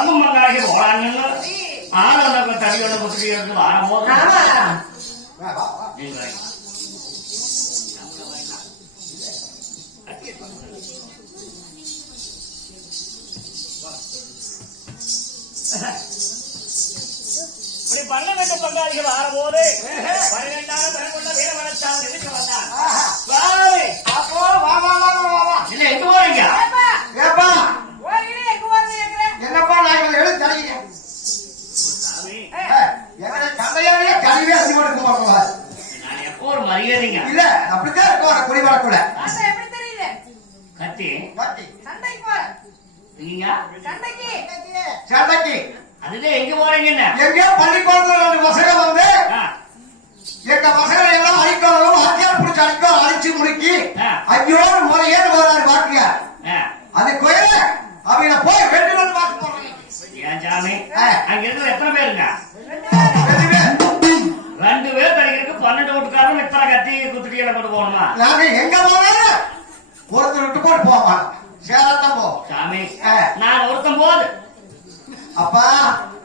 பங்காகி போலான்னு ஆனந்த தடியோட முற்றி இருந்து வரும்போது ஆமா வா, வா, வா. நீங்கள் இப்படி பன்னெண்டு பங்காளிகள் ஆறும்போது கத்தி பாட்டி சண்டைக்கு போற நீங்க? சண்டைக்கு சண்டைக்கு அதுதான் எங்க போறீங்கன்னு எங்கேயோ பள்ளிக்கூடத்துல ரெண்டு பசங்க வந்து எங்க பசங்களை எல்லாம் அழிக்கணும் வாத்தியார் பிடிச்சி அழிக்கும் அழிச்சு முடுக்கி. ஐயோ முறையேன்னு வராரு பாக்குங்க ஆ. அது கோயில அவங்க போய் ரெண்டு பேரும் பார்க்க போறேன் ஏன் சாமி? ஆ. அங்க இருக்கிற எத்தனை பேருங்க ரெண்டு பேர். படிக்கிறதுக்கு பன்னெண்டு வீட்டுக்காரரும் இத்தனை கத்தி குத்துட்டியில கொண்டு போகணுமா? நாங்க எங்க போனாலும் ஒருத்தர் விட்டு போட்டு போவான் சேரத்தான் போ சாமி. நான் ஒருத்தன் போது அப்பா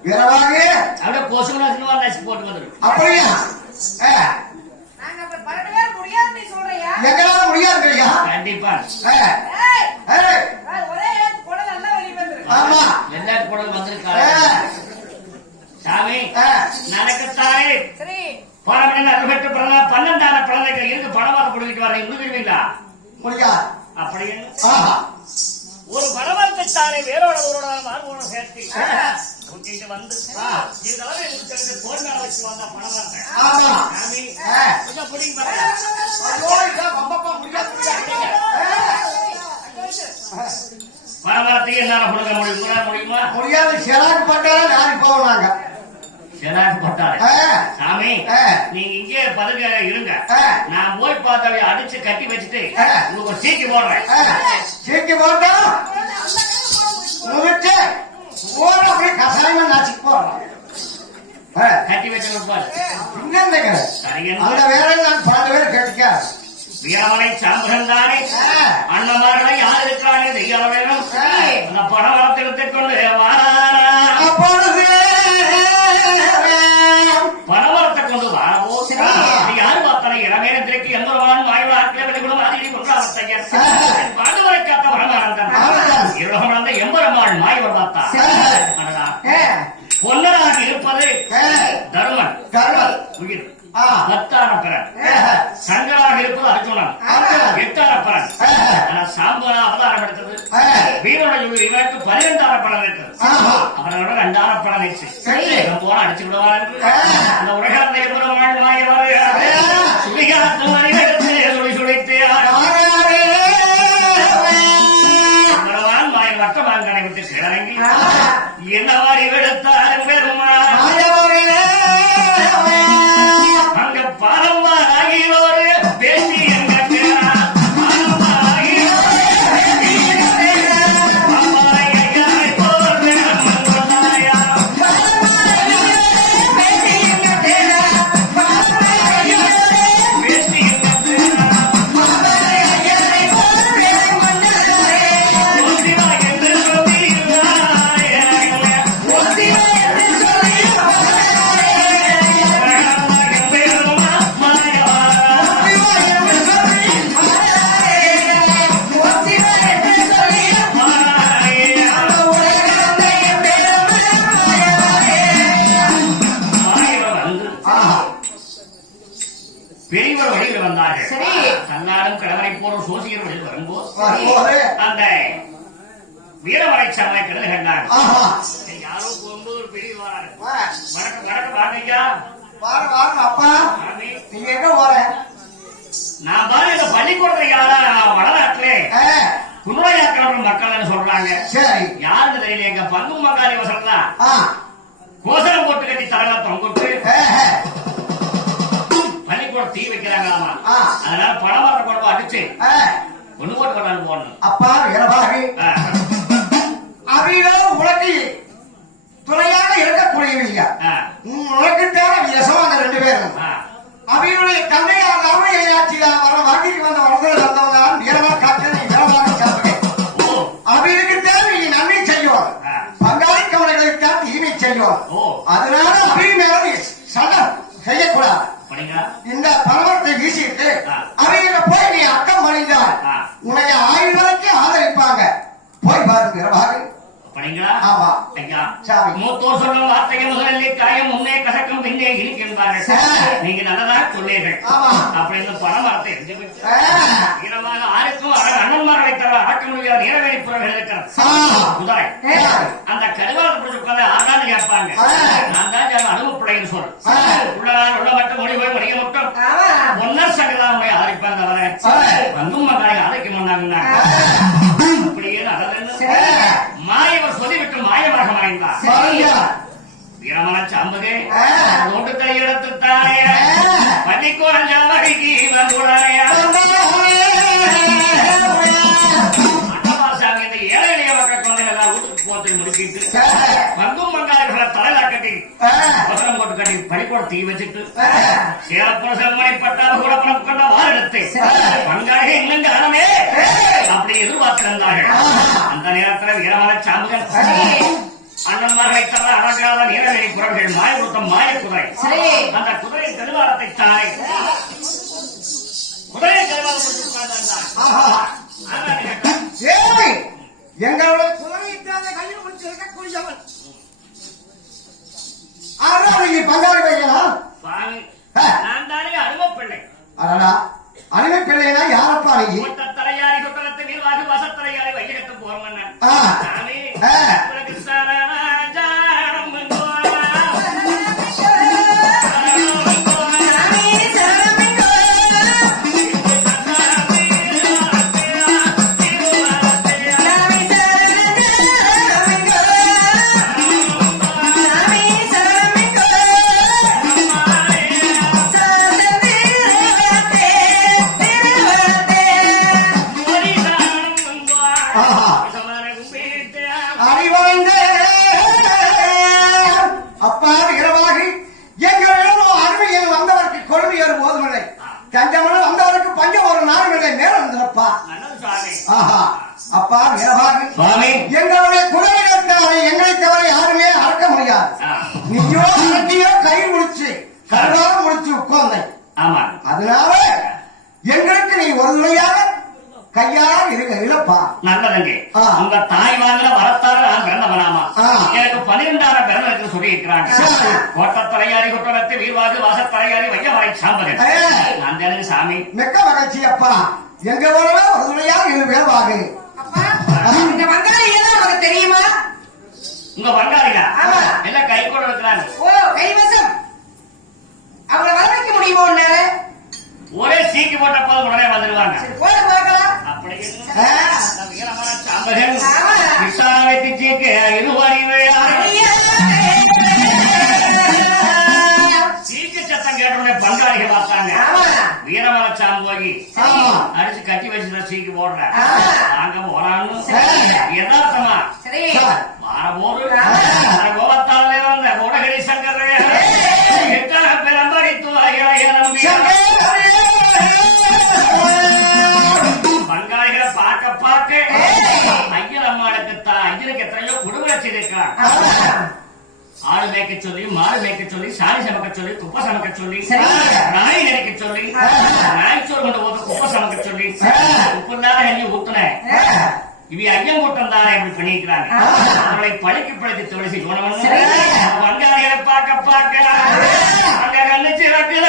இரவாக அப்படியே கொசுகுல நசி போட்டு வந்துடும் அப்படியா? எங்களால முடியாது கண்டிப்பா. ஆமா. வெள்ளாட்டு கூட ஆ, வந்திருக்காரு சாமி சரி. பணம் அறுபெட்டு பிறந்தா பன்னெண்டான பிறந்தைகள் இருந்து பணமாக கொடுக்கிட்டு வரேன் முடிஞ்சிருவீங்களா முடியாது அப்படியே? ஒரு பணவர்க்கத்தானே வேறோட ஊரோட மார்போட சேர்த்து கூட்டிட்டு வந்து. இதெல்லாம் எனக்கு தெரிஞ்ச கோல் மேல வச்சு வந்த பணவர்க்க ஆமா சாமி ஆ. கொஞ்சம் பிடிங்க பணவரத்துக்கு என்னால கொடுக்க முடியும்? முடியுமா? முடியாது. சிலாக்கு பட்டாலும் நாளைக்கு போவோம் நாங்க. சிலாக்கு போட்டாரு ஆ, சாமி. நீங்க இங்கே பதுங்க இருங்க. நான் போய் பார்த்தாலே அடிச்சு கட்டி வச்சுட்டு. உங்களுக்கு சீட்டு போடுறேன். சீக்கி போட்டோம் ஓட அப்படியே கசாயமா நாச்சு போடுறோம் கட்டி வச்சு என்னங்க சரிங்க அந்த வேலை நான் பன்னெண்டு பேர் கேட்டுக்க வீரமலை சாம்பகன் தானே? ஆ. அண்ணமார்களை யார் இருக்கிறாங்க தெய்ய வேணும் ஆ. அந்த பணம் வளர்த்து கொண்டு வாரா ஆஹா. அவரோட ரெண்டார படம். போன அடிச்சு விடுவாரு. அந்த உலகத்தை வழியில் வந்தார்கள் சரி. தன்னாலும் கிழவரை போற சோசியர் வழியில் வரும்போது அந்த வீரமலை சாமி கிடந்து கண்டாங்க. யாரோ போகும்போது ஒரு பெரிய வராரு வா, வணக்கம் வணக்கம் வாங்க ஐயா. வாரு, வாரு, அப்பா. நீங்க எங்க போற? நான் பாரு இந்த பள்ளிக்கூடத்துல யாரா? வடநாட்டிலே. ஆ, குன்றையாக்கிறவர்கள் மக்கள்னு சொல்றாங்க. சரி. யாருன்னு தெரியல எங்க பங்கு மங்காளி ஆ, கோசரம் போட்டு கட்டி தரல தொங்குட்டு பள்ளிக்கூடம் தீ வைக்கிறாங்களாமா. அதனால பணம் கொண்டு போய் அடிச்சு. ஒண்ணு போட்டு கொண்டாந்து போடணும். அப்பா ஆ. அவையில உனக்கு துணையாக இருக்கக்கூடியவங்க. உனக்கு தேவை அந்த ரெண்டு பேரும். அவையுடைய தந்தையார் அவையாச்சியா வர வங்கிக்கு வந்த வந்தவன் தான் வீரமாக காக்கிறேன் வீரமாக அவைகளுக்கு தேவை நீ நன்மை செய்யும் ஆ. பங்காளிக்கு அவனை செய்யும் ஓ. அதனால அவையும் மேல நீ சட்டம் செய்யக்கூடாது. இந்த பணத்தை வீசிட்டு. அவையில போய் நீ அக்கம் பண்ணிட்டால் ஆ. உன்னைய ஆயுள் வரைக்கும் ஆதரிப்பாங்க போய் பாருங்க பாரு மூத்தோர் சொல்லும் வார்த்தைகள் முதலில் காயம் முன்னே கசக்கும் பின்னே இனிக்கின்றார்கள் சரி. நீங்க நல்லதாக சொன்னீர்கள். அப்படின்னு பண மரத்தை எரிஞ்சு விட்டு ஆ. ஈரமான ஆருக்கும் அண்ணன்மார்களை தர அடக்க முடியாத நீரவேணி புறங்கள் இருக்கிறது. குதிரை. அந்த பிடிச்சு உட்கார்ந்து ஆறாண்டு கேட்பாங்க. நான் தான் அனுபவ பிள்ளைன்னு சொல் ஆ. உள்ளதான் உள்ள மட்டும் மொழி போய் மடிய மட்டும் ஒன்னர் சங்கராமுடைய ஆரைப்பாங்க தவிர ஆ. வந்தும் மகாரை ஆரைக்க மாட்டாங்கன்னா அப்படியே. மாயவர் மாய்ந்தார் பாருங்க. வீரமன சாம்பகே. நோட்டு கையெடுத்து தாய ஜாவடிக்கு வந்துடாய ஏழை எளிய மக்கள் குழந்தைகள் வீட்டுக்கு போட்டு முடிக்கிட்டு சரி. வந்தும் மங்காளிகளை தலையில கட்டி தீ வச்சுட்டு ஆ. சேலப்புற செல்மனை பட்டால் கூட பணம் கொண்ட வாரிடத்தை பங்காளிகள் இன்னும் காணமே அப்படி எதிர்பார்த்திருந்தார்கள் அந்த நேரத்தில் வீரமன சாம்பகன் அண்ணன்மார்களை தவிர அழகாத நீரவெளி குரல்கள் மாயபுத்தம் மாய குதிரை அந்த குதிரை கருவாரத்தை தானே குதிரையை கருவாரம் எங்களுடைய உட்கார்ந்திருந்தார். ஆஹா. ஆனா கேட்டார், ஏய், கையில் முடிச்சிருக்கக்கூடியவன் ஆனா நீ பங்காளி ஆ. நான் தானே அருமப்பிள்ளை அடடா அடிமை பிள்ளைனா யாரப்பா நீ? தலையாரி குட்டலத்தை நீர்வாகி வசத்தலையாரி வையகத்து போர்மன்னன் ஆ. அப்பா இரவாகி சுவாமி. எங்களுடைய குலவினத்தாரை எங்களை தவிர யாருமே அடக்க முடியாது. நீயோ கை முடிச்சு கருவாரம் முடிச்சு உட்கார்ந்த. ஆமா. அதனால எங்களுக்கு நீ ஒரு துணையாக கையால் இருக்க இழப்பா நல்லதுங்க. உங்க தாய் வாங்கல வரத்தார நான் பிறந்தவனாமா. எனக்கு பன்னிரெண்டாயிரம் பிறந்ததுக்கு சொல்லி இருக்கிறாங்க சரி. கோட்ட தலையாரி குட்டலத்து வீர்வாகு வாச தலையாரி வையவரை. நான் எனக்கு சாமி. மிக்க மகிழ்ச்சி அப்பா எங்க போனவே ஒரு துணையாக இரு வேவாகு அப்பா ஏதோ உனக்கு தெரியுமா? உங்க வங்காளியா? ஆமா. எல்லாம் கை கூட இருக்கிறாங்க ஓ கைவசம். வர வைக்க முடியுமா உன்னால? ஒரே சீக்கு போட்ட போது உடனே வந்துடுவாங்க. சரி பார்க்கலாம். அப்படி ஆ. அந்த வீரமான சாம்பகன் ஆமா. விசாரணை சீக்கு இருவாரி சீக்கு சத்தம் கேட்ட உடனே பங்காளிகள் பார்த்தாங்க. ஆமா வீரமர சாம்போகி ஆமா. அடிச்சு கட்டி வச்சுட்ட சீக்கு போடுற ஆ. நாங்க போறான்னு சரி. யதார்த்தமா சரி மாறபோது ஆ. கோபத்தாலே வந்த கோடகிரி சங்கரே எட்டாக பெரம்படித்து அகில நம்பி சாணி சமைக்க சொல்லி குப்பை சமைக்க சொல்லி சரி. நாய் நினைக்க சொல்லி நாய் சோறு கொண்டு போது குப்பை சமைக்க சொல்லி உப்பு இல்லாத எண்ணி ஊத்துனேன் இவ ஐயம் கூட்டம் தானே இப்படி பண்ணிக்கிறாங்க அவர்களை பழிக்கு பழித்து தொழில் சரி. வங்காளிகளை பார்க்க பார்க்க அங்க கண்ணிச்சு ரட்டில